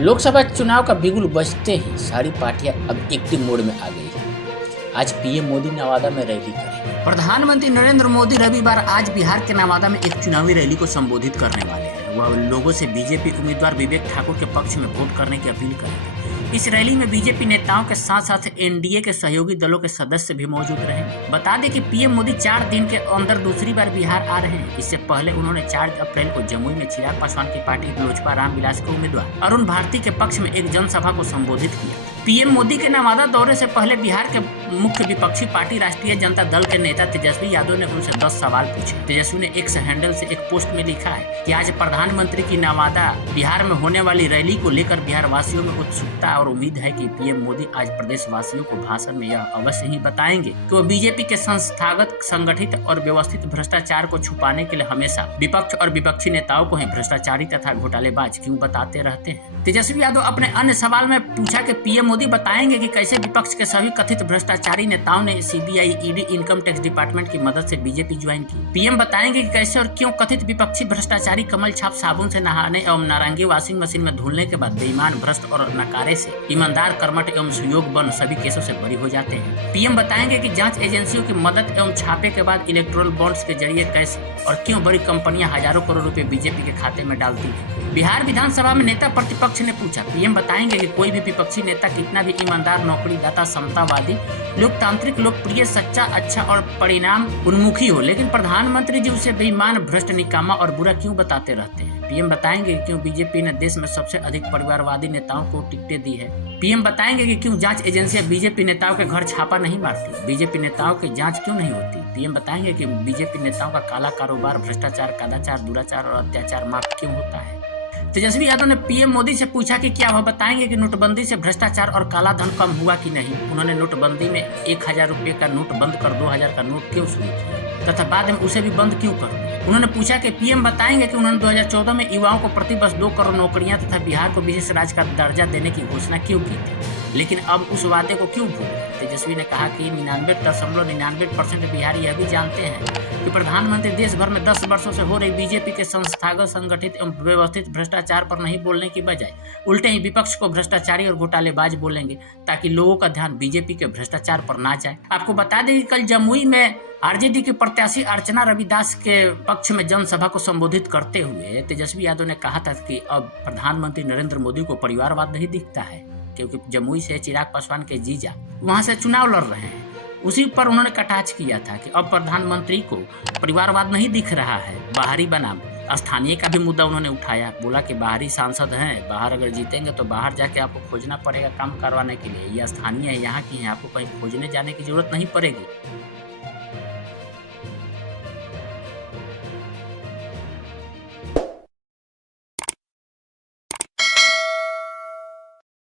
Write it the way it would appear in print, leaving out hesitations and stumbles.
लोकसभा चुनाव का बिगुल बजते ही सारी पार्टियां अब एक्टिव मोड में आ गई हैं। आज पीएम मोदी नवादा में रैली करेंगे। प्रधानमंत्री नरेंद्र मोदी रविवार आज बिहार के नवादा में एक चुनावी रैली को संबोधित करने वाले हैं। वह लोगों से बीजेपी उम्मीदवार विवेक ठाकुर के पक्ष में वोट करने की अपील करेंगे। इस रैली में बीजेपी नेताओं के साथ साथ एनडीए के सहयोगी दलों के सदस्य भी मौजूद रहेंगे। बता दें कि पीएम मोदी 4 दिन के अंदर दूसरी बार बिहार आ रहे हैं। इससे पहले उन्होंने 4 अप्रैल को जमुई में चिराग पासवान की पार्टी लोजपा रामविलास के उम्मीदवार अरुण भारती के पक्ष में एक जनसभा को संबोधित किया। पीएम मोदी के नवादा दौरे से पहले बिहार के मुख्य विपक्षी पार्टी राष्ट्रीय जनता दल के नेता तेजस्वी यादव ने उनसे 10 सवाल पूछे। तेजस्वी ने एक्स हैंडल से एक पोस्ट में लिखा है कि आज प्रधानमंत्री की नवादा बिहार में होने वाली रैली को लेकर बिहार वासियों में उत्सुकता और उम्मीद है कि पीएम मोदी आज प्रदेश वासियों को भाषण में यह अवश्य ही बताएंगे कि वो बीजेपी के संस्थागत, संगठित और व्यवस्थित भ्रष्टाचार को छुपाने के लिए हमेशा विपक्ष और विपक्षी नेताओं को ही भ्रष्टाचारी तथा घोटालेबाज क्यों बताते रहते हैं। तेजस्वी यादव अपने अन्य सवाल में पूछा कि पीएम मोदी बताएंगे कि कैसे विपक्ष के सभी कथित भ्रष्टाचारी नेताओं ने CBI, ED, income tax department की मदद से बीजेपी ज्वाइन की। पीएम बताएंगे कि कैसे और क्यों कथित विपक्षी भ्रष्टाचारी कमल छाप साबुन से नहाने एवं नारंगी वॉशिंग मशीन में धुलने के बाद बेईमान, भ्रष्ट और नकारे से ईमानदार, कर्मठ एवं सुयोग बन सभी केसों से बरी हो जाते हैं। पीएम बताएंगे कि जांच एजेंसियों की मदद एवं छापे के बाद इलेक्टोरल बॉन्ड्स के जरिए कैसे और क्यों बड़ी कंपनियां हजारों करोड़ रुपए बीजेपी के खाते में डालती है। बिहार विधानसभा में नेता प्रतिपक्ष ने पूछा। पीएम बताएंगे कि कोई भी विपक्षी नेता कितना भी ईमानदार, नौकरीदाता, समतावादी, लोकतांत्रिक, लोकप्रिय, सच्चा, अच्छा और परिणाम उन्मुखी हो, लेकिन प्रधानमंत्री जी उसे बेईमान, भ्रष्ट, निकामा और बुरा क्यों बताते रहते हैं। पीएम बताएंगे कि क्यों बीजेपी ने देश में सबसे अधिक परिवारवादी नेताओं को टिकटें दी है। पीएम बताएंगे कि क्यों जांच एजेंसियां बीजेपी नेताओं के घर छापा नहीं मारती, बीजेपी नेताओं की जांच क्यों नहीं होती। पीएम बताएंगे कि बीजेपी नेताओं का काला कारोबार, भ्रष्टाचार, कदाचार, दुराचार और अत्याचार माफ क्यों होता है। तेजस्वी यादव ने पीएम मोदी से पूछा कि क्या वह बताएंगे कि नोटबंदी से भ्रष्टाचार और काला धन कम हुआ कि नहीं। उन्होंने नोटबंदी में 1000 रुपये का नोट बंद कर 2000 का नोट क्यों शुरू किया तथा बाद में उसे भी बंद क्यों कर दिया। उन्होंने पूछा कि पीएम बताएंगे कि उन्होंने 2014 में युवाओं को प्रति वर्ष 2 करोड़ नौकरियां तथा बिहार को विशेष राज्य का दर्जा देने की घोषणा क्यों की थी, लेकिन अब उस वादे को क्यों भूल गए। तेजस्वी ने कहा कि 99.99% बिहारी यह भी जानते हैं कि प्रधानमंत्री देश भर में 10 वर्षों से हो रही बीजेपी के संस्थागत, संगठित एवं व्यवस्थित भ्रष्टाचार पर नहीं बोलने की बजाय उल्टे ही विपक्ष को भ्रष्टाचारी और घोटालेबाज बोलेंगे ताकि लोगों का ध्यान बीजेपी के भ्रष्टाचार पर ना जाए। आपको बता दें कि कल जमुई में आरजेडी की प्रत्याशी अर्चना रविदास के पक्ष में जनसभा को संबोधित करते हुए तेजस्वी यादव ने कहा था कि अब प्रधानमंत्री नरेंद्र मोदी को परिवारवाद नहीं दिखता है, क्योंकि जमुई से चिराग पासवान के जीजा वहां से चुनाव लड़ रहे हैं। उसी पर उन्होंने कटाक्ष किया था कि अब प्रधानमंत्री को परिवारवाद नहीं दिख रहा है, बाहरी बनाम स्थानीय का भी मुद्दा उन्होंने उठाया। बोला कि बाहरी सांसद हैं, बाहर अगर जीतेंगे तो बाहर जाके आपको खोजना पड़ेगा काम करवाने के लिए, ये स्थानीय है, यहाँ की है, आपको कहीं खोजने जाने की जरूरत नहीं पड़ेगी।